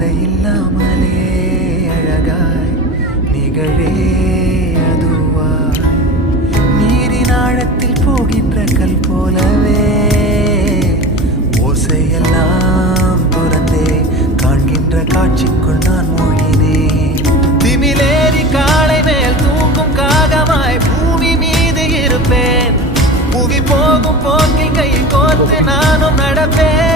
பாதை இல்லாமலே அழகாய் நிகழே அதுவாய் நீரின் ஆழத்தில் போகின்ற கல் போலவே ஓசையெல்லாம் துறந்தே காண்கின்ற காட்சிக்குள் நான் மூழ்கினேன். திமிலேறி காலை மேல் தூங்கும் காகமாய் பூமி மீது இருப்பேன். புவி போகும் போக்கில் கையை கோர்த்து நானும் நடப்பேன்.